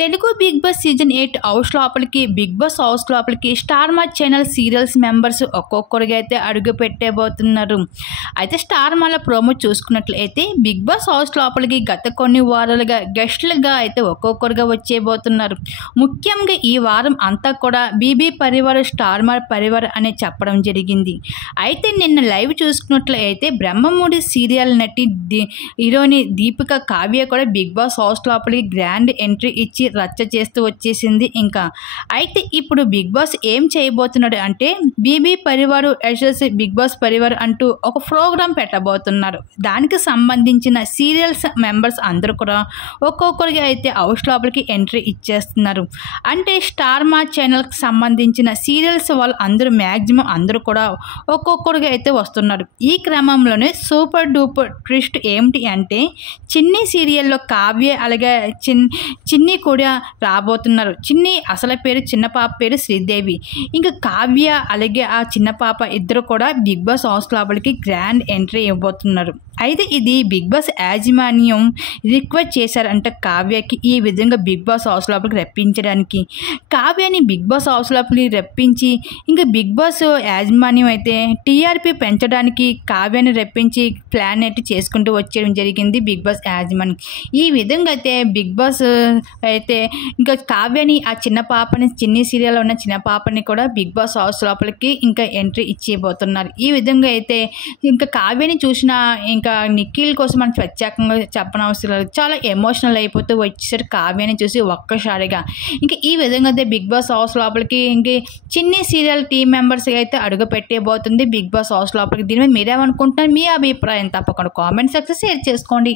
Telugu Bigg Boss season 8 house లోపలికి Bigg Boss house లోపలికి Star Maa channel serials members ఒక్కొక్కరిగా అయితే అడుగు పెట్టబోతున్నారు. అయితే స్టార్ మాల ప్రోమో చూసుకున్నట్లయితే బిగ్ బాస్ హౌస్ లోపలికి గత కొన్ని వారాలుగా గెస్టులుగా అయితే ఒక్కొక్కరుగా వచ్చేయబోతున్నారు. ముఖ్యంగా ఈ వారం అంతా కూడా బీబీ పరివార్ స్టార్ మా పరివార్ అని చెప్పడం జరిగింది. అయితే నిన్న లైవ్ చూసుకున్నట్లయితే బ్రహ్మముడి సీరియల్ నటి హీరోయిన్ దీపిక కావ్య కూడా బిగ్ బాస్ హౌస్ లోపలికి గ్రాండ్ ఎంట్రీ ఇచ్చి రచ్చ చేస్తూ వచ్చేసింది. ఇంకా అయితే ఇప్పుడు బిగ్ బాస్ ఏం చేయబోతున్నాడు అంటే BB Parivar versus Bigg Boss Parivar అంటూ ఒక ప్రోగ్రాం పెట్టబోతున్నారు. దానికి సంబంధించిన సీరియల్స్ మెంబర్స్ అందరూ కూడా ఒక్కొక్కరికి అయితే హౌస్ లోపలికి ఎంట్రీ ఇచ్చేస్తున్నారు. అంటే స్టార్ మా ఛానల్కి సంబంధించిన సీరియల్స్ వాళ్ళు అందరూ మ్యాక్సిమం అందరూ కూడా ఒక్కొక్కరికి అయితే వస్తున్నారు. ఈ క్రమంలోనే సూపర్ డూపర్ ట్విస్ట్ ఏమిటి అంటే చిన్ని సీరియల్లో కావ్య అలాగే చిన్ని కూడా రాబోతున్నారు. చిన్ని అసలు పేరు చిన్న పాప పేరు శ్రీదేవి. ఇంకా కావ్య అలాగే ఆ చిన్న పాప ఇద్దరు కూడా బిగ్ బాస్ హౌస్ లోపలికి గ్రాండ్ ఎంట్రీ ఇవ్వబోతున్నారు. అయితే ఇది బిగ్ బాస్ యాజమాన్యం రిక్వెస్ట్ చేశారంటే కావ్యకి ఈ విధంగా బిగ్ బాస్ హౌస్ లోపలికి రప్పించడానికి. కావ్యని బిగ్ బాస్ హౌస్ లోపలికి రప్పించి ఇంకా బిగ్ బాస్ యాజమాన్యం అయితే టీఆర్పీ పెంచడానికి కావ్యని రప్పించి ప్లాన్ అయితే చేసుకుంటూ వచ్చేయడం జరిగింది బిగ్ బాస్ యాజమాన్యం. ఈ విధంగా అయితే బిగ్ బాస్ అయితే ఇంకా కావ్యని ఆ చిన్న పాపని చిన్ని సీరియల్లో ఉన్న చిన్న పాపని కూడా బిగ్ బాస్ హౌస్ లోపలికి ఇంకా ఎంట్రీ ఇచ్చేయబోతున్నారు. ఈ విధంగా అయితే ఇంకా కావ్యని చూసిన ఇంకా నిఖిల్ కోసం మనం ప్రత్యేకంగా చెప్పనవసరం లేదు. చాలా ఎమోషనల్ అయిపోతూ వచ్చేసరి కావ్యని చూసి ఒక్కసారిగా ఇంకా ఈ విధంగా అయితే బిగ్ బాస్ హౌస్ లోపలికి ఇంక చిన్ని సీరియల్ టీమ్ మెంబర్స్ అయితే అడుగు పెట్టేయబోతుంది బిగ్ బాస్ హౌస్ లోపలికి. దీని మీద మీరేమనుకుంటున్నారు? మీ అభిప్రాయం తప్పకుండా కామెంట్ సెక్షన్ షేర్ చేసుకోండి.